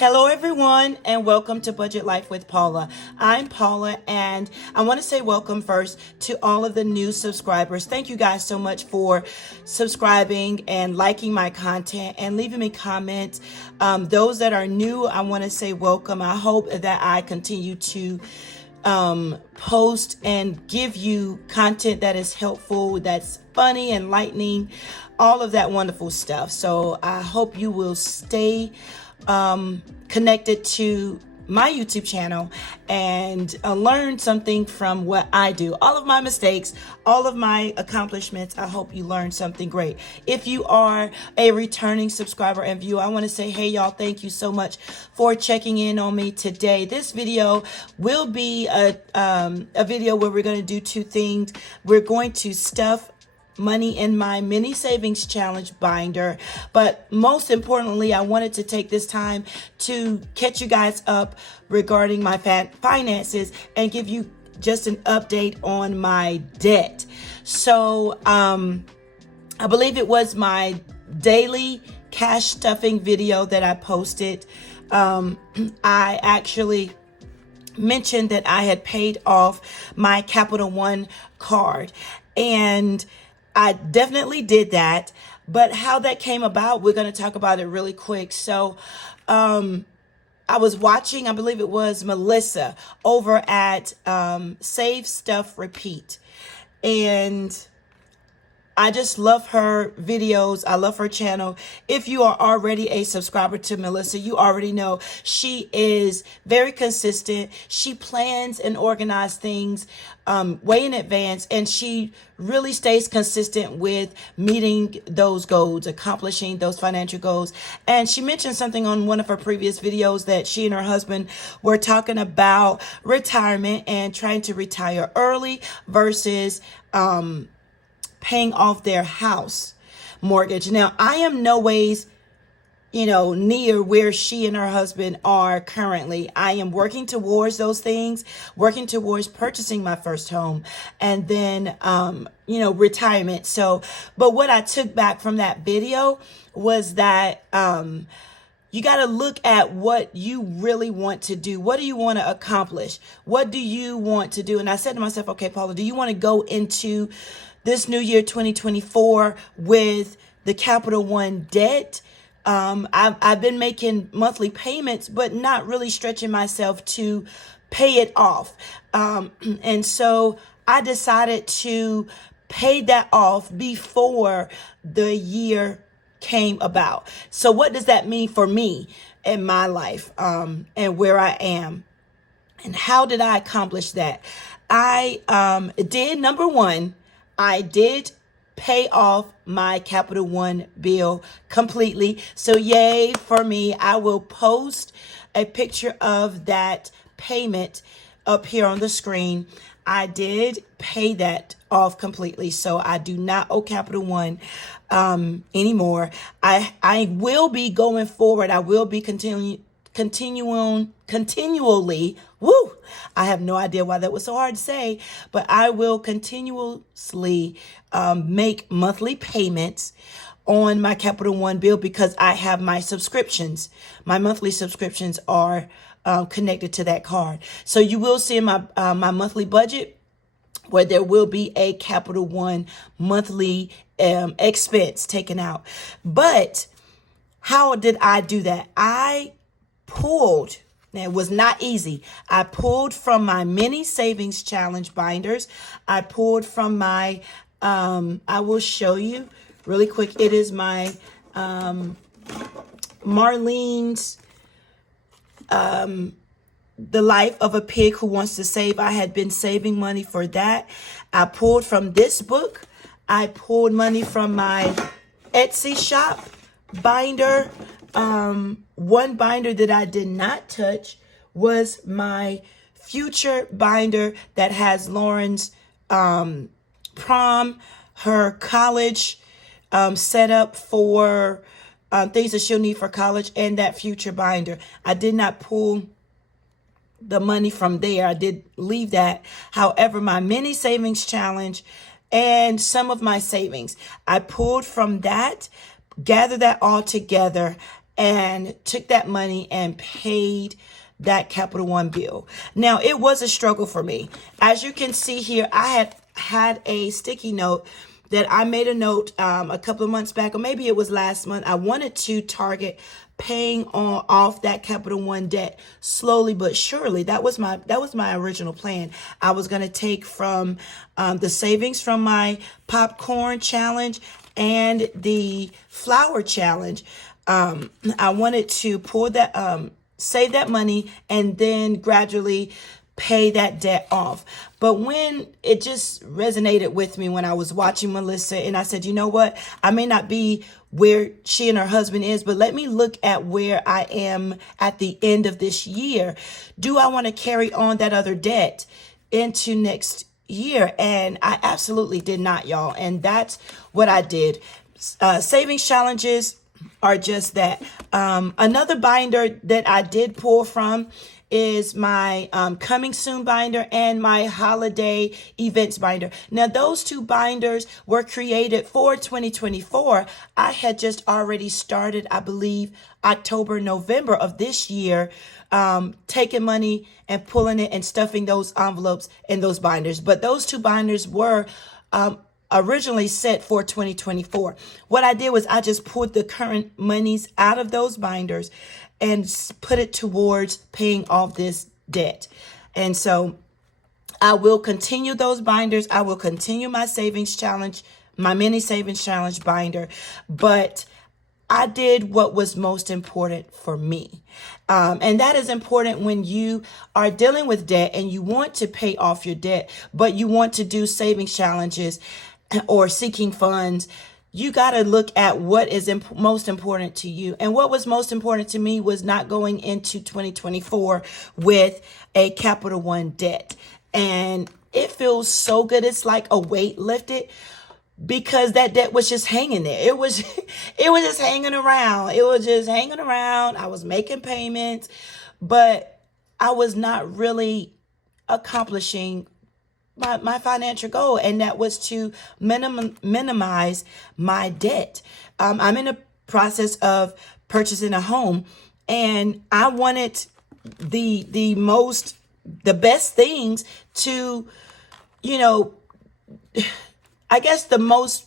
Hello, everyone, and welcome to Budget Life with Paula. I'm Paula, and I want to say welcome first to all of the new subscribers. Thank you guys so much for subscribing and liking my content and leaving me comments. Those that are new, I want to say welcome. I hope that I continue to post and give you content that is helpful, that's funny, enlightening, all of that wonderful stuff. So I hope you will stay connected to my YouTube channel and learn something from what I do. All of my mistakes, all of my accomplishments, I hope you learn something great. If you are a returning subscriber and viewer, I want to say, hey y'all, thank you so much for checking in on me today. This video will be a video where we're going to do two things. We're going to stuff money in my mini savings challenge binder, but most importantly, I wanted to take this time to catch you guys up regarding my finances and give you just an update on my debt. So I believe it was my daily cash stuffing video that I posted. I actually mentioned that I had paid off my Capital One card, and I definitely did that, but how that came about, we're going to talk about it really quick. So, I was watching, I believe it was Melissa over at Save Stuff Repeat, and I just love her videos. I love her channel. If you are already a subscriber to Melissa, you already know she is very consistent. She plans and organizes things way in advance, and she really stays consistent with meeting those goals, accomplishing those financial goals. And she mentioned something on one of her previous videos that she and her husband were talking about retirement and trying to retire early versus paying off their house mortgage. Now, I am no ways, near where she and her husband are currently. I am working towards those things, working towards purchasing my first home and then, retirement. So, but what I took back from that video was that, you got to look at what you really want to do. What do you want to accomplish? What do you want to do? And I said to myself, okay, Paula, do you want to go into this new year, 2024, with the Capital One debt? I've been making monthly payments, but not really stretching myself to pay it off. And so I decided to pay that off before the year came about. So what does that mean for me in my life, and where I am? And how did I accomplish that? I did, number one, I did pay off my Capital One bill completely. So yay for me. I will post a picture of that payment up here on the screen. I did pay that off completely. So I do not owe Capital One anymore. I will be going forward. I will be continually, I have no idea why that was so hard to say, but I will continuously make monthly payments on my Capital One bill because I have my subscriptions. My monthly subscriptions are connected to that card. So you will see in my monthly budget where there will be a Capital One monthly expense taken out. But how did I do that? I pulled, now it was not easy. I pulled from my mini savings challenge binders. I pulled from my, I will show you really quick. It is my Marlene's, The Life of a Pig Who Wants to Save. I had been saving money for that. I pulled from this book. I pulled money from my Etsy shop binder. One binder that I did not touch was my future binder that has Lauren's prom, her college set up for things that she'll need for college, and that future binder. I did not pull the money from there. I did leave that. However, my mini savings challenge and some of my savings, I pulled from that, gathered that all together, and took that money and paid that Capital One bill. Now, it was a struggle for me. As you can see here, I had a sticky note that I made a note a couple of months back, or maybe it was last month. I wanted to target paying off that Capital One debt slowly but surely. That was my original plan. I was going to take from the savings from my popcorn challenge and the flour challenge. I wanted to pull that, save that money, and then gradually pay that debt off. But when it just resonated with me when I was watching Melissa, and I said, you know what? I may not be where she and her husband is, but let me look at where I am at the end of this year. Do I want to carry on that other debt into next year? And I absolutely did not, y'all. And that's what I did. Savings challenges are just that. Another binder that I did pull from is my coming soon binder and my holiday events binder. Now, those two binders were created for 2024. I had just already started, I believe, October, November of this year, taking money and pulling it and stuffing those envelopes in those binders. But those two binders were originally set for 2024. What I did was I just pulled the current monies out of those binders and put it towards paying off this debt. And so I will continue those binders. I will continue my savings challenge, my mini savings challenge binder, but I did what was most important for me. And that is important when you are dealing with debt and you want to pay off your debt, but you want to do savings challenges or seeking funds. You got to look at what is most important to you. And what was most important to me was not going into 2024 with a Capital One debt. And it feels so good. It's like a weight lifted, because that debt was just hanging there. It was just hanging around. It was just hanging around. I was making payments, but I was not really accomplishing my financial goal, and that was to minimize my debt. I'm in the process of purchasing a home, and I wanted the best things to, I guess the most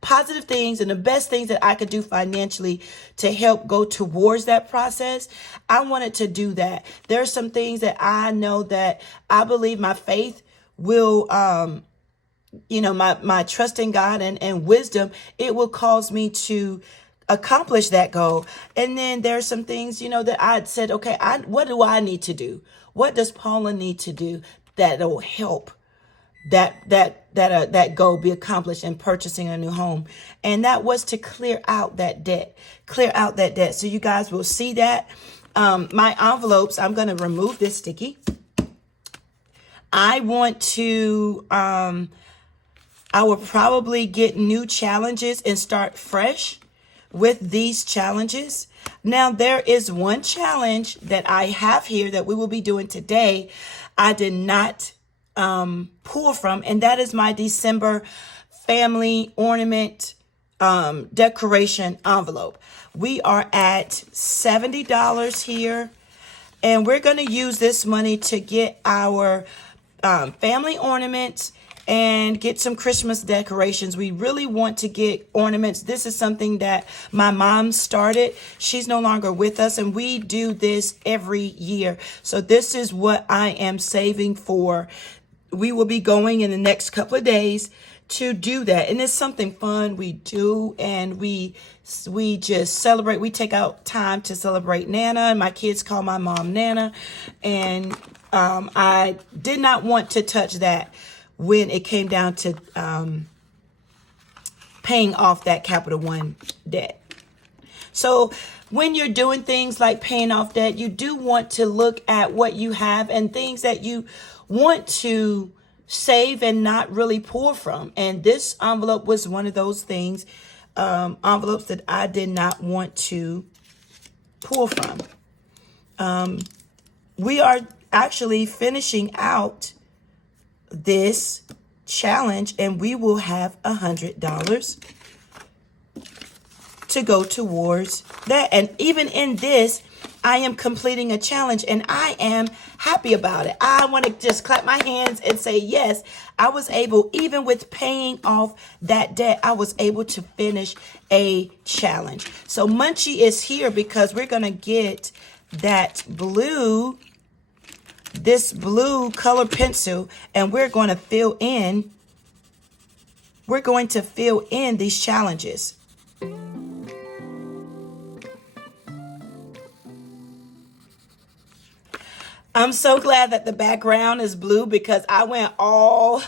positive things and the best things that I could do financially to help go towards that process. I wanted to do that. There are some things that I know that I believe my faith will, my trust in God and wisdom, it will cause me to accomplish that goal. And then there's some things, that I said, okay, what do I need to do? What does Paula need to do that will help that goal be accomplished in purchasing a new home? And that was to clear out that debt. So you guys will see that. My envelopes, I'm going to remove this sticky. I want to, I will probably get new challenges and start fresh with these challenges. Now, there is one challenge that I have here that we will be doing today. I did not pull from, and that is my December family ornament decoration envelope. We are at $70 here, and we're going to use this money to get our family ornaments and get some Christmas decorations. We really want to get ornaments. This is something that my mom started. She's no longer with us, and we do this every year. So this is what I am saving for. We will be going in the next couple of days to do that. And it's something fun we do, and we just celebrate. We take out time to celebrate Nana, and my kids call my mom Nana. And I did not want to touch that when it came down to paying off that Capital One debt. So when you're doing things like paying off debt, you do want to look at what you have and things that you want to save and not really pour from. And this envelope was one of those things, envelopes that I did not want to pour from. We are actually finishing out this challenge, and we will have $100 to go towards that. And even in this, I am completing a challenge and I am happy about it. I want to just clap my hands and say, yes, I was able, even with paying off that debt, I was able to finish a challenge. So Munchie is here because we're going to get that blue, this blue color pencil, and we're going to fill in these challenges. I'm so glad that the background is blue because I went all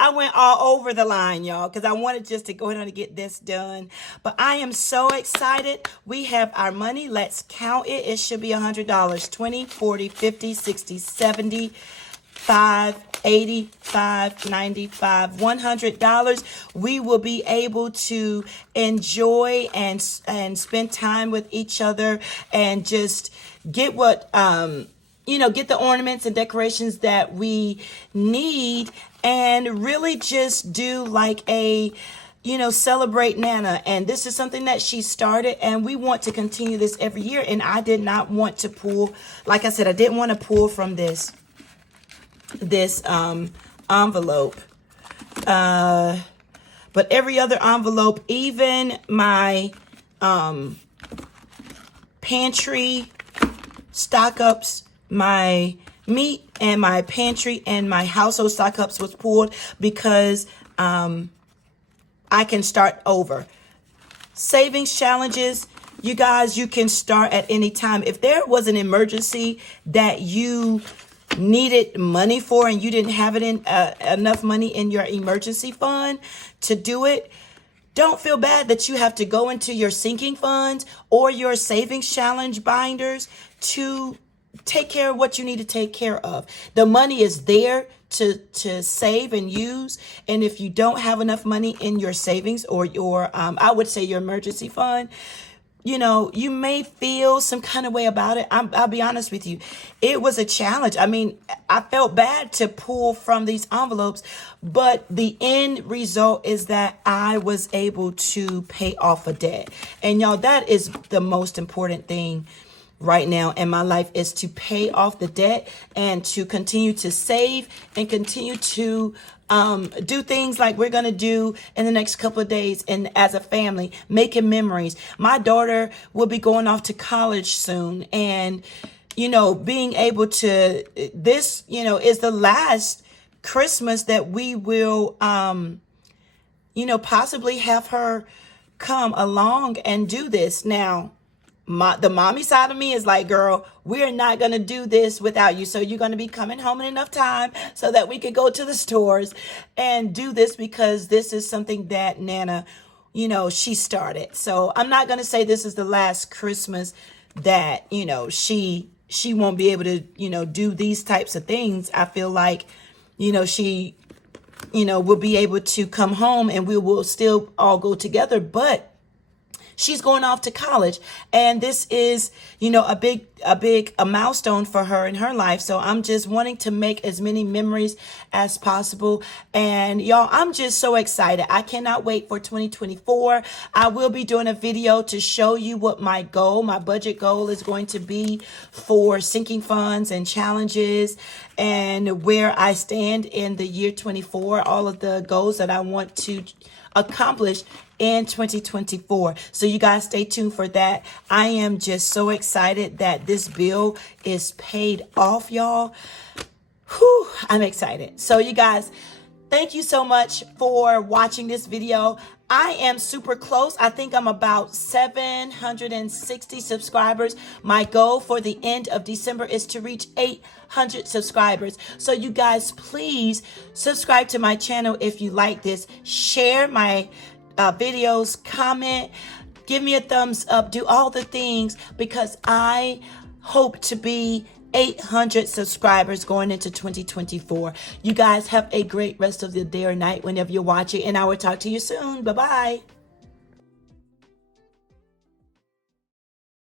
over the line, y'all, because I wanted just to go ahead and get this done. But I am so excited. We have our money. Let's count it. It should be $100. 20, 40, 50, 60, 70, 5, 85, 95, $100. We will be able to enjoy and spend time with each other and just get what get the ornaments and decorations that we need and really just do like a, celebrate Nana. And this is something that she started and we want to continue this every year. And I did not want to pull, like I said, I didn't want to pull from this envelope. But every other envelope, even my pantry stock-ups, my meat and my pantry and my household stock-ups was pulled because I can start over. Savings challenges, you guys, you can start at any time. If there was an emergency that you needed money for and you didn't have it in enough money in your emergency fund to do it, don't feel bad that you have to go into your sinking funds or your savings challenge binders to take care of what you need to take care of. The money is there to save and use. And if you don't have enough money in your savings or your, I would say your emergency fund, you may feel some kind of way about it. I'll be honest with you. It was a challenge. I mean, I felt bad to pull from these envelopes, but the end result is that I was able to pay off a debt. And y'all, that is the most important thing right now in my life, is to pay off the debt and to continue to save and continue to do things like we're going to do in the next couple of days and as a family, making memories. My daughter will be going off to college soon. And, being able to, this, is the last Christmas that we will, possibly have her come along and do this. Now, the mommy side of me is like, girl, we're not going to do this without you. So you're going to be coming home in enough time so that we could go to the stores and do this, because this is something that Nana, she started. So I'm not going to say this is the last Christmas that, she won't be able to, do these types of things. I feel like, she, will be able to come home and we will still all go together. But she's going off to college, and this is, a big milestone for her in her life. So I'm just wanting to make as many memories as possible. And y'all, I'm just so excited. I cannot wait for 2024. I will be doing a video to show you what my budget goal is going to be for sinking funds and challenges, and where I stand in the year 24, all of the goals that I want to accomplish in 2024. So you guys stay tuned for that. I am just so excited that this bill is paid off, y'all. Whew, I'm excited. So you guys, thank you so much for watching this video. I am super close. I think I'm about 760 subscribers. My goal for the end of December is to reach 800 subscribers. So you guys, please subscribe to my channel if you like this. Share my videos, comment, give me a thumbs up, do all the things, because I hope to be 800 subscribers going into 2024. You guys have a great rest of the day or night whenever you're watching, and I will talk to you soon. Bye-bye.